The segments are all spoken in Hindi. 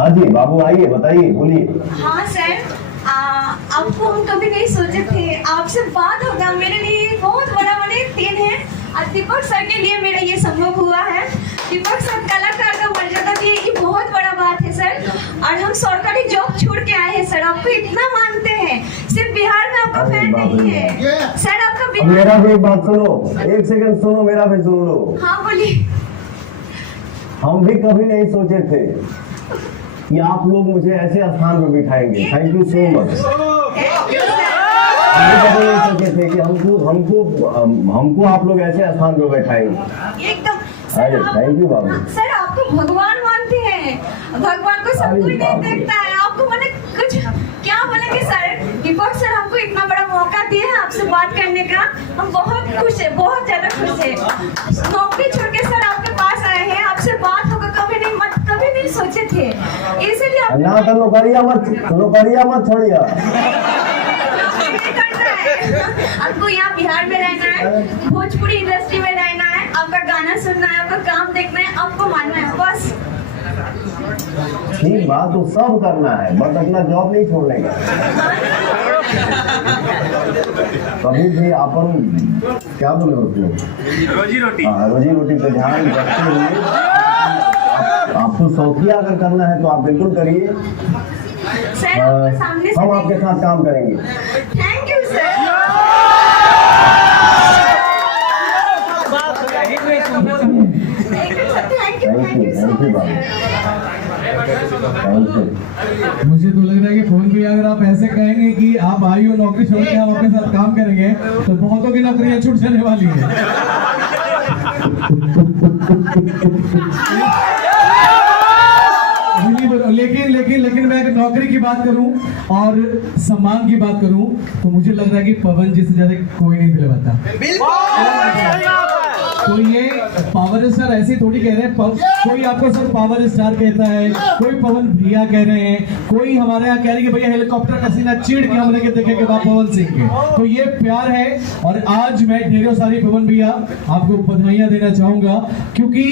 हाँ जी बाबू आइए, बताइए, बोलिए। हाँ सर, आपको हम कभी नहीं सोचे थे आपसे बात होगा। मेरे लिए बहुत बड़ा दिन है और दीपक सर के लिए मेरा ये संभव हुआ है। दीपक सर कलाकार का मर्यादा दिए, ये बहुत बड़ा बात है सर। और हम सरकारी जॉब छोड़ के आए हैं सर, आपको इतना मानते हैं। सिर्फ बिहार में आपका फैन नहीं है सर, आपका मेरा भी एक बात सुनो, एक सेकंड सुनो, मेरा भी सुन लो। हाँ बोलिए। हम भी कभी नहीं सोचे थे कि आप लोग मुझे ऐसे स्थान पर बिठाएंगे। Thank you so much. हम भी कभी नहीं सोचे थे कि हमको आप लोग ऐसे स्थान पर बैठाएंगे। एकदम अरे थैंक यू बाबू। सर आपको भगवान मानते हैं, भगवान को सब कोई नहीं देखता है। आपको मैंने कुछ क्या बोलेंगे सर। दीपक सर हमको इतना बड़ा मौका दिया है आपसे बात करने का, हम बहुत खुश है, बहुत ज्यादा खुश है। नौकरी छोड़ के सर आपके पास आए हैं, आपसे बात होगा कभी नहीं सोचे थे, इसीलिए ना तो नौकरिया मत छोड़िए। आपको यहाँ बिहार में रहना है, भोजपुरी इंडस्ट्री में रहना है, आपका गाना सुनना है, आपका काम देखना है, आपको मानना है बस। ठीक बात तो सब करना है, बट अपना जॉब नहीं छोड़ने का। कभी भी अपन क्या बोले उसको, रोजी रोटी पे ध्यान रखते हुए आपको शौकिया अगर करना है तो आप बिल्कुल करिए। हम आपके साथ काम करेंगे। Thank you sir. Thank you बाबू। मुझे तो लग रहा है कि फोन पे अगर आप ऐसे कहेंगे कि आप आइए नौकरी छोड़ के हम आपके साथ काम करेंगे तो बहुतों की नौकरियां छूट जाने वाली है। लेकिन मैं अगर नौकरी की बात करूं और सम्मान की बात करूं तो मुझे लग रहा है कि पवन जी से ज्यादा कोई नहीं दिलवाता। तो ये पावर स्टार ऐसे थोड़ी कह रहे हैं, कोई आपको सब पावर स्टार कहता है, कोई पवन भैया कह रहे हैं, कोई हमारे यहाँ कह रहे हैं कि भैया हेलीकॉप्टर का सीना चीड़ के हमने के देखे के बाद पवन सिंह के। तो ये प्यार है और आज मैं ढेरों सारी पवन भैया आपको बधाइयां देना चाहूंगा क्योंकि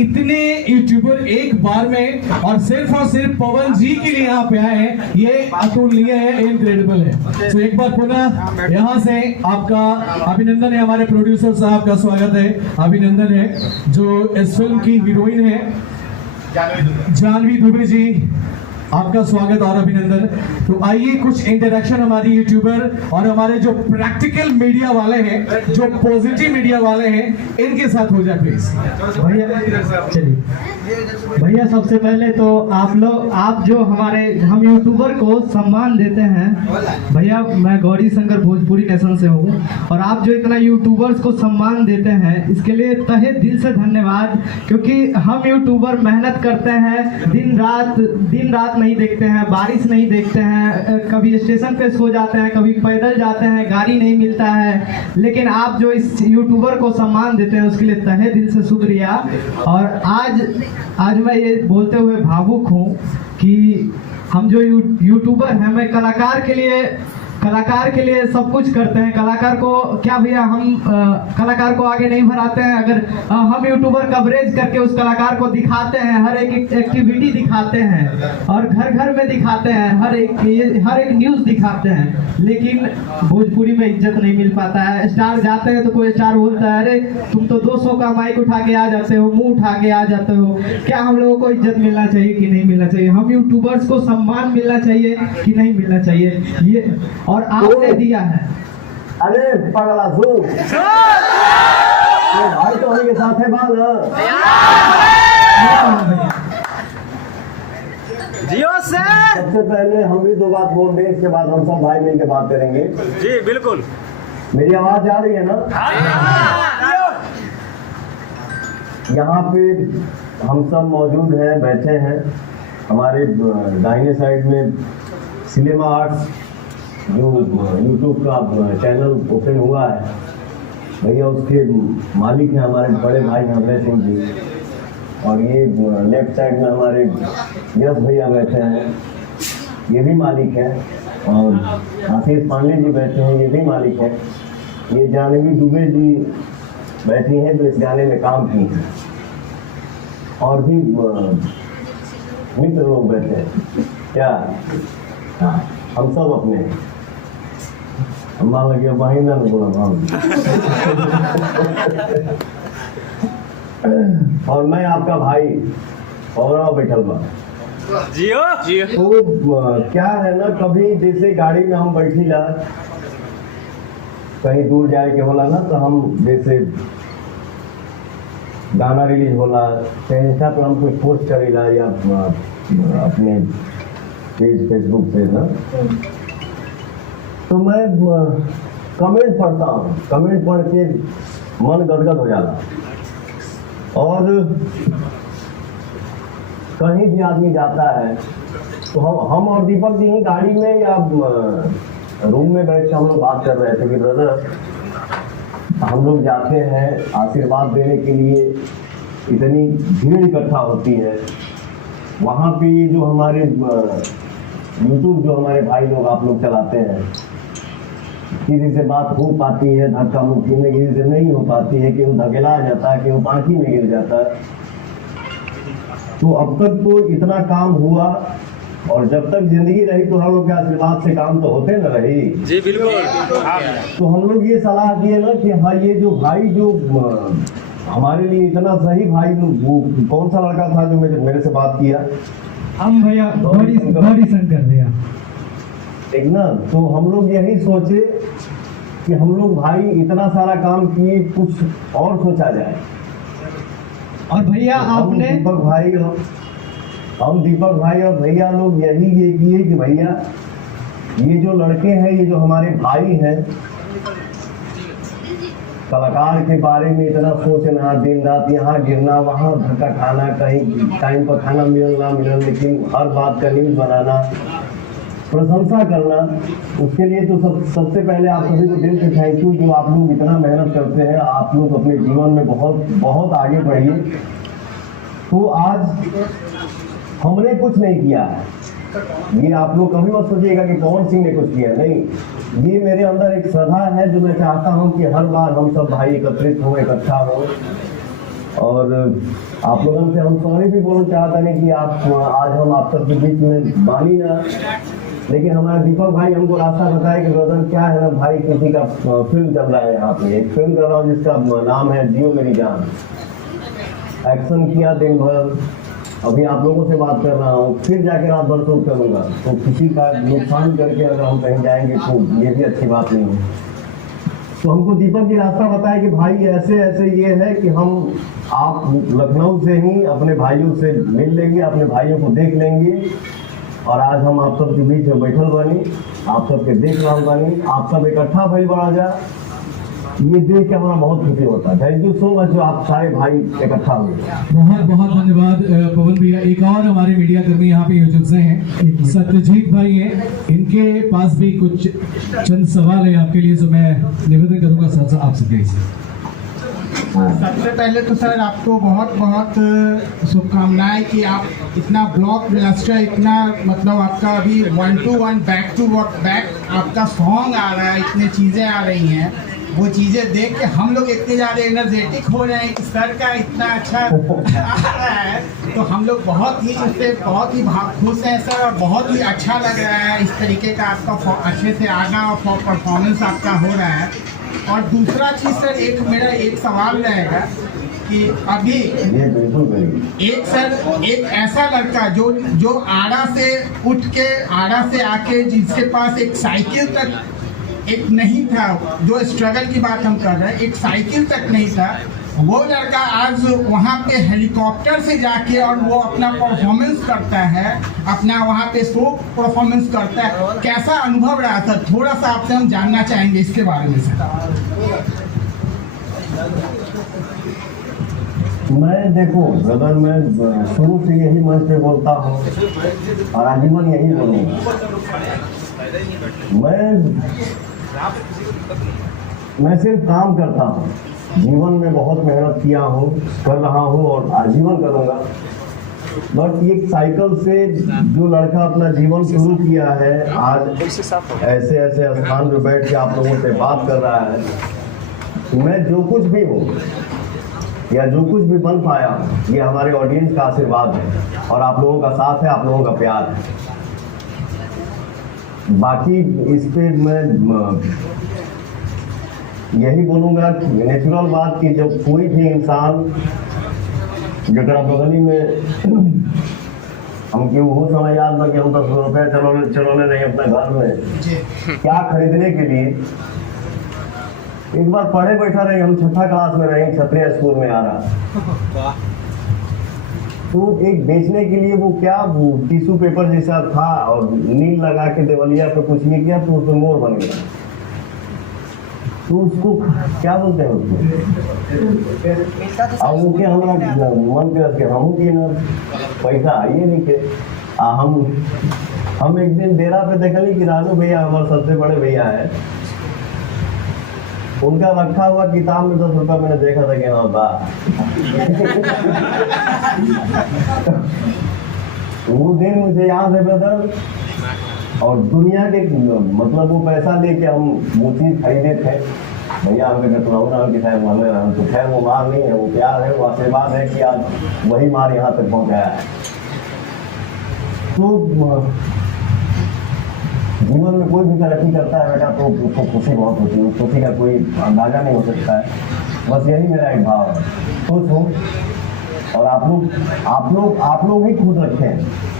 इतने यूट्यूबर एक बार में और सिर्फ पवन जी के लिए यहाँ पे आए हैं, ये अतुलनीय है, इनक्रेडिबल है। तो एक बार पुनः यहाँ से आपका अभिनंदन है, हमारे प्रोड्यूसर साहब का स्वागत है, अभिनंदन है जो इस फिल्म की हीरोइन है जानवी दुबे जी, आपका स्वागत और अभिनंदन। तो आइए कुछ इंटरेक्शन हमारी यूट्यूबर और हमारे जो प्रैक्टिकल मीडिया वाले हैं, जो पॉजिटिव मीडिया वाले हैं, इनके साथ हो जाए प्लीज। भैया चलिए भैया, सबसे पहले तो आप जो हम यूट्यूबर को सम्मान देते हैं भैया, मैं गौरी शंकर भोजपुरी नेशन से हूँ और आप जो इतना यूट्यूबर्स को सम्मान देते हैं इसके लिए तहे दिल से धन्यवाद। क्योंकि हम यूट्यूबर मेहनत करते हैं, दिन रात नहीं देखते हैं, बारिश नहीं देखते हैं, कभी स्टेशन पे सो जाते हैं, कभी पैदल जाते हैं, गाड़ी नहीं मिलता है, लेकिन आप जो इस यूट्यूबर को सम्मान देते हैं उसके लिए तहे दिल से शुक्रिया। और आज मैं ये बोलते हुए भावुक हूँ कि हम जो यूट्यूबर हैं, मैं कलाकार के लिए सब कुछ करते हैं। कलाकार को क्या भैया, हम कलाकार को आगे नहीं बढ़ाते हैं। अगर हम यूट्यूबर कवरेज करके उस कलाकार को दिखाते हैं, हर एक एक्टिविटी दिखाते हैं और घर में दिखाते हैं, हर एक न्यूज़ दिखाते हैं, लेकिन भोजपुरी में इज्जत नहीं मिल पाता है। स्टार जाते हैं तो कोई स्टार बोलता है अरे तुम तो 200 का माइक उठा के आ जाते हो, मुंह उठा के आ जाते हो। क्या हम लोगों को इज्जत मिलना चाहिए कि नहीं मिलना चाहिए? हम यूट्यूबर्स को सम्मान मिलना चाहिए कि नहीं मिलना चाहिए? ये और आपने दिया है। अरे पगला भाई तो के साथ है बाल जियो सर। सबसे पहले हम भी दो बात बोल दें, इसके बाद हम सब भाई मिलकर बात करेंगे। जी बिल्कुल। मेरी आवाज जा रही है ना? यहाँ पे हम सब मौजूद हैं, बैठे हैं। हमारे दाहिने साइड में सिनेमा आर्ट्स जो यूट्यूब का चैनल ओपन हुआ है भैया, उसके मालिक हैं हमारे बड़े भाई अमर सिंह जी, और ये लेफ्ट साइड में हमारे यश भैया बैठे हैं, ये भी मालिक हैं, और आशीष पांडे जी बैठे हैं, ये भी मालिक हैं। ये जानवी दुबे जी बैठी हैं जो इस गाने में काम की हैं, और भी मित्र लोग बैठे हैं क्या? हाँ, हम सब अपने मान लगे महीना में बोला हम। और मैं आपका भाई और बैठल बा। जियो जियो। तो क्या है ना, कभी जैसे गाड़ी में हम बैठीला कहीं दूर जाए के होला ना, तो हम जैसे गाना रिलीज होला चाहे इंस्टा पर हम कोई पोस्ट करेला या अपने पेज फेसबुक पे ना, तो मैं कमेंट पढ़ता हूँ। कमेंट पढ़ के मन गदगद हो जाता। और कहीं भी आदमी जाता है तो हम और दीपक जी ही गाड़ी में या रूम में बैठ के हम लोग बात कर रहे थे कि ब्रदर हम लोग जाते हैं आशीर्वाद देने के लिए, इतनी भीड़ इकट्ठा होती है वहाँ पे। जो हमारे यूट्यूब जो हमारे भाई लोग आप लोग चलाते हैं, किसी से बात हो पाती है धक्का मुक्की में, किसी से नहीं हो पाती है, कि वो धकेला जाता है, कि वो पानी में गिर जाता है। तो अब तक तो इतना काम हुआ, और जब तक जिंदगी रही तो हम लोग के आशीर्वाद से काम तो होते न रही। जी बिल्कुल। तो हम लोग ये सलाह दिए ना कि हाँ, ये जो भाई जो हमारे लिए इतना सही भाई, वो कौन सा लड़का था जो मेरे से बात किया? हम भैया गौरी शंकर भैया। एक ना, तो हम लोग यही सोचे कि हम लोग भाई इतना सारा काम किए, कुछ और सोचा जाए। और भैया तो आपने हम दीपक भाई और भैया लोग यही ये किए कि भैया ये जो लड़के हैं, ये जो हमारे भाई हैं, कलाकार के बारे में इतना सोचना, दिन रात यहाँ गिरना, वहाँ धक्का खाना, कहीं टाइम पर खाना मिलना मिलना, लेकिन हर बात का न्यूज़ बनाना, प्रशंसा करना, उसके लिए तो सबसे पहले आप सभी को दिल से थैंक यू, जो आप लोग इतना मेहनत करते हैं। आप लोग अपने जीवन में बहुत बहुत आगे बढ़िए। तो आज हमने कुछ नहीं किया है, ये आप लोग कभी मत सोचिएगा कि पवन सिंह ने कुछ किया, नहीं। ये मेरे अंदर एक श्रद्धा है जो मैं चाहता हूँ कि हर बार हम सब भाई एकत्रित हों, इकट्ठा हों। और आप लोगों से हम सॉरी भी बोलना चाहता नहीं कि आज हम आप सबके बीच में बानी ना, लेकिन हमारे दीपक भाई हमको रास्ता बताया कि ब्रदर क्या है ना भाई, किसी का फिल्म चल रहा है यहाँ पे, एक फिल्म कर रहा हूँ जिसका नाम है जियो मेरी जान। एक्शन किया दिन भर, अभी आप लोगों से बात कर रहा हूँ, फिर जाके रात भर शूट करूँगा। तो किसी का नुकसान करके अगर हम कहीं जाएंगे तो ये भी अच्छी बात नहीं है। तो हमको दीपक जी रास्ता बताया कि भाई ऐसे ऐसे ये है कि हम आप लखनऊ से ही अपने भाइयों से मिल लेंगे, अपने भाइयों को देख लेंगे। और आज हम आप सबके बीच में बैठल बानी, आप सबके देख रहा बानी, आप सब इकट्ठा भाई बना जा, ये देख के हमारा बहुत खुशी होता है। थैंक यू सो मच जो आप सारे भाई इकट्ठा हुए। बहुत बहुत धन्यवाद पवन भैया। एक और हमारे मीडिया कर्मी यहाँ पे यूट्यूब से हैं, सत्यजीत भाई हैं, इनके पास भी कुछ चंद सवाल है आपके लिए, जो मैं निवेदन करूँगा सर आपसे प्लीज। सबसे पहले तो सर आपको बहुत बहुत शुभकामनाएं कि आप इतना ब्लॉकबस्टर, इतना मतलब आपका अभी 1 to 1 बैक टू बैक आपका सॉन्ग आ रहा है, इतनी चीज़ें आ रही हैं। वो चीज़ें देख के हम लोग इतने ज़्यादा एनर्जेटिक हो रहे हैं कि सर का इतना अच्छा आ रहा है, तो हम लोग बहुत ही उससे बहुत ही खुश हैं सर। और बहुत ही अच्छा लग रहा है इस तरीके का आपका अच्छे से आना और परफॉर्मेंस आपका हो रहा है। और दूसरा चीज़ सर, मेरा एक सवाल रहेगा कि अभी एक ऐसा लड़का जो आरा से उठ के, आरा से आके, जिसके पास एक साइकिल तक एक नहीं था, जो स्ट्रगल की बात हम कर रहे हैं, एक साइकिल तक नहीं था, वो लड़का आज वहाँ पे हेलीकॉप्टर से जाके और वो अपना परफॉर्मेंस करता है, अपना वहाँ पे शो परफॉर्मेंस करता है। कैसा अनुभव रहा सर? थोड़ा सा आपसे हम जानना चाहेंगे इसके बारे में सर। मैं देखो ब्रदर, मैं शुरू से यही मंच पे बोलता हूँ और आजीवन यही बोलूँगा। मैं सिर्फ काम करता हूँ, जीवन में बहुत मेहनत किया हूँ, कर रहा हूँ और आजीवन करूँगा। बट एक साइकिल से जो लड़का अपना जीवन शुरू किया है, आज ऐसे ऐसे स्थान पे बैठ के आप लोगों से बात कर रहा है, मैं जो कुछ भी हूँ या जो कुछ भी बन पाया, ये हमारे ऑडियंस का आशीर्वाद है और आप लोगों का साथ है, आप लोगों का प्यार है। बाकी इस पे मैं यही बोलूँगा कि नेचुरल बात कि जब कोई भी इंसान जरा बगली में हमके वो समय याद ना कि हम 10 रुपये चलोने नहीं अपने घर में क्या खरीदने के लिए। एक बार पढ़े बैठा रहे, हम 6th क्लास में रहे, क्षत्रिय स्कूल में आ रहा, तो एक बेचने के लिए वो क्या टिश्यू पेपर जैसा था और नील लगा के देवलिया पे कुछ नहीं किया तो उसमें मोर बन गया। तो उसको क्या बोलते हैं उसको, अब उनके हमारा मन पे रख के हम कि ना पैसा आइए नहीं के हम एक दिन डेरा पे देखली कि रानू भैया हमारे सबसे बड़े भैया है, उनका रखा हुआ किताब में 10 रुपया मैंने देखा था क्या होता। वो दिन मुझे याद है ब्रदर, और दुनिया के मतलब वो पैसा लेके हम वो चीज खरीदे थे। भैया हमें कटलाऊंगा कि शायद मारने रहा, तो खैर वो मार नहीं है, वो प्यार है, वो आशीर्वाद है कि आज वही मार यहाँ तक पहुँचाया है। तो जीवन में कोई भी तरक्की करता है बेटा तो उसको खुशी बहुत होती है, खुशी का कोई अंदाजा नहीं हो सकता है। बस यही मेरा एक भाव है, खुश हूँ और आप लोग ही खुश रखें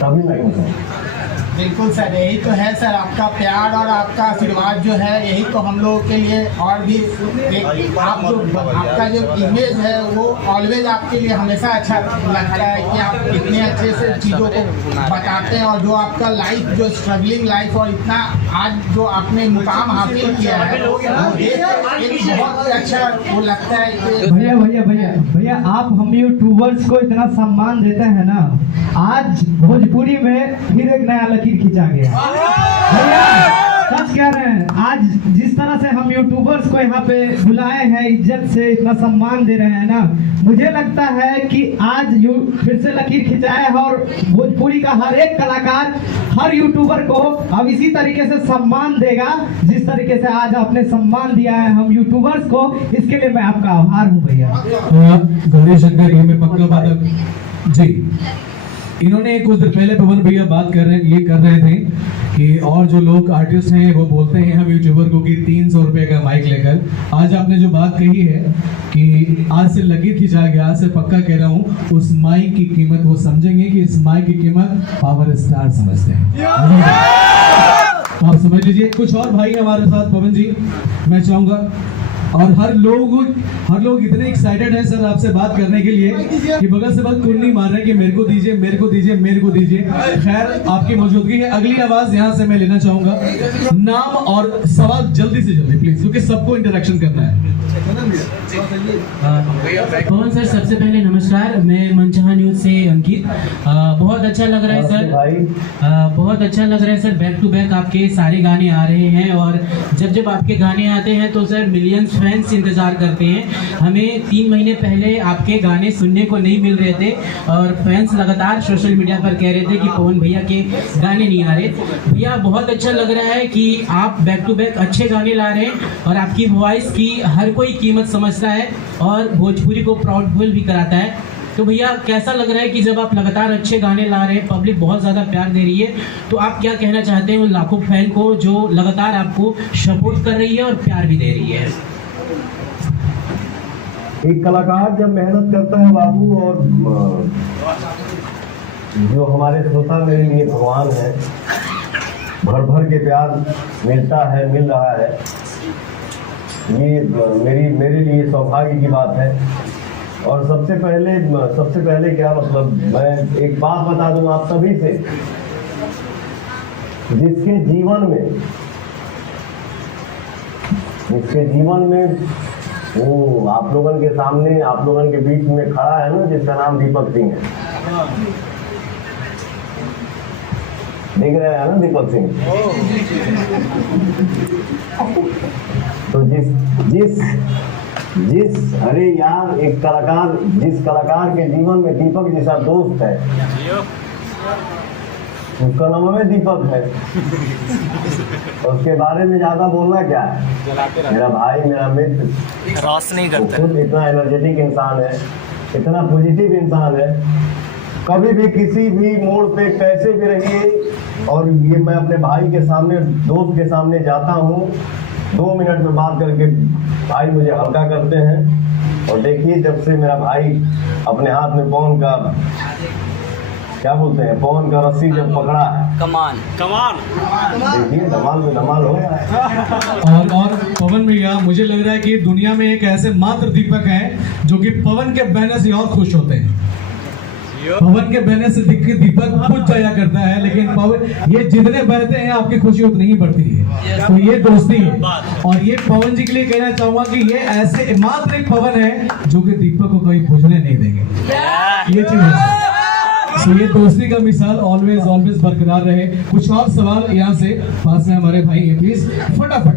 तभी मैं खुश हूँ। बिल्कुल सर, यही तो है सर, आपका प्यार और आपका आशीर्वाद जो है यही तो हम लोगों के लिए और भी एक आपका जो इमेज है वो ऑलवेज आपके लिए हमेशा अच्छा लगता है कि आप इतने अच्छे से चीज़ों को बताते हैं, और जो आपका लाइफ जो स्ट्रगलिंग लाइफ और इतना आज जो आपने मुकाम हासिल किया है वो एक बहुत अच्छा वो लगता है कि भैया आप हम यूट्यूबर्स को इतना सम्मान देते हैं ना, आज भोजपुरी में फिर एक नया लकीर खींचा गया। भैया सच कह रहे हैं, आज जिस तरह से हम यूट्यूबर्स को यहाँ पे बुलाए हैं, इज्जत से इतना सम्मान दे रहे हैं ना, मुझे लगता है कि आज फिर से लकीर खिंचाया है और भोजपुरी का हर एक कलाकार हर यूट्यूबर को अब इसी तरीके से सम्मान देगा जिस तरीके से आज आपने सम्मान दिया है हम यूट्यूबर्स को। इसके लिए मैं आपका आभार हूँ भैया। गौरी शंकर ये में पक्का बात जी, इन्होंने कुछ देर पहले पवन भैया बात कर रहे थे कि और जो लोग आर्टिस्ट हैं वो बोलते हैं हम यूट्यूबर को कि 300 रुपए का माइक लेकर। आज आपने जो बात कही है कि आज से लकीर खिंचा गया, आज से पक्का कह रहा हूँ उस माइक की कीमत वो समझेंगे कि इस माइक की कीमत पावर स्टार समझते हैं। आप समझ लीजिए। कुछ और भाई हमारे साथ पवन जी, मैं चाहूंगा और हर लोग इतने एक्साइटेड हैं सर आपसे बात करने के लिए कि बगल से बगल कुंडली मार रहे हैं कि मेरे को दीजिए, मेरे को दीजिए, मेरे को दीजिए। खैर आपकी मौजूदगी है। अगली आवाज यहाँ से मैं लेना चाहूंगा, नाम और सवाल जल्दी से जल्दी प्लीज, क्योंकि सबको इंटरेक्शन करना है। पवन सर सबसे पहले नमस्कार, मैं मनचाहा न्यूज से अंकित। बहुत अच्छा लग रहा है सर, बहुत अच्छा लग रहा है सर। बैक टू बैक आपके सारे गाने आ रहे हैं और जब आपके गाने आते हैं तो सर मिलियंस फैंस इंतजार करते हैं। हमें 3 महीने पहले आपके गाने सुनने को नहीं मिल रहे थे और फैंस लगातार सोशल मीडिया पर कह रहे थे कि पवन भैया के गाने नहीं आ रहे। भैया बहुत अच्छा लग रहा है कि आप बैक टू बैक अच्छे गाने ला रहे हैं और आपकी वॉइस की हर कोई कीमत समझता है और भोजपुरी को प्राउडफुल भी कराता है। तो भैया कैसा लग रहा है कि जब आप लगातार अच्छे गाने ला रहे हैं, पब्लिक बहुत ज़्यादा प्यार दे रही है, तो आप क्या कहना चाहते हैं उन लाखों फैन को जो लगातार आपको सपोर्ट कर रही है और प्यार भी दे रही है? एक कलाकार जब मेहनत करता है बाबू, और जो हमारे श्रोता मेरे लिए भगवान है, भर भर के प्यार मिलता है, मिल रहा है, ये मेरे लिए सौभाग्य की बात है। और सबसे पहले क्या मतलब, मैं एक बात बता दूं आप सभी से, जिसके जीवन में वो आप लोगों के सामने, आप लोगों के बीच में खड़ा है ना, जिसका नाम दीपक सिंह है। देख रहे हैं ना दीपक सिंह? तो जिस अरे यार, एक कलाकार, जिस कलाकार के जीवन में दीपक जैसा दोस्त है, उसका नाम है दीपक है। उसके बारे में ज्यादा बोलना क्या है, मेरा भाई मेरा मित्र, रोशनी वो खुद इतना एनर्जेटिक इंसान है, इतना पॉजिटिव इंसान है। कभी भी किसी भी मोड़ पे कैसे भी रहिए, और ये मैं अपने भाई के सामने, दोस्त के सामने जाता हूँ, 2 मिनट में बात करके भाई मुझे हल्का करते हैं। और देखिए जब से मेरा भाई अपने हाथ में पवन का, क्या बोलते हैं, पवन का रस्सी जब पकड़ा है, कमान देखिए धमाल में धमाल हो रहा है। और पवन भैया, मुझे लग रहा है कि दुनिया में एक ऐसे मात्र दीपक हैं जो कि पवन के बहने से और खुश होते हैं। पवन के बहने से दीपक खुद जाया करता है, लेकिन पवन ये जितने बहते हैं आपकी खुशी उतनी ही बढ़ती है। तो ये दोस्ती है। और ये पवन जी के लिए कहना चाहूंगा कि ये ऐसे मात्र एक पवन है जो कि दीपक को कभी पूछने नहीं देंगे। ये चीज है। तो ये दोस्ती का मिसाल ऑलवेज ऑलवेज बरकरार रहे। कुछ और सवाल यहाँ से पास में हमारे भाई प्लीज फटाफट।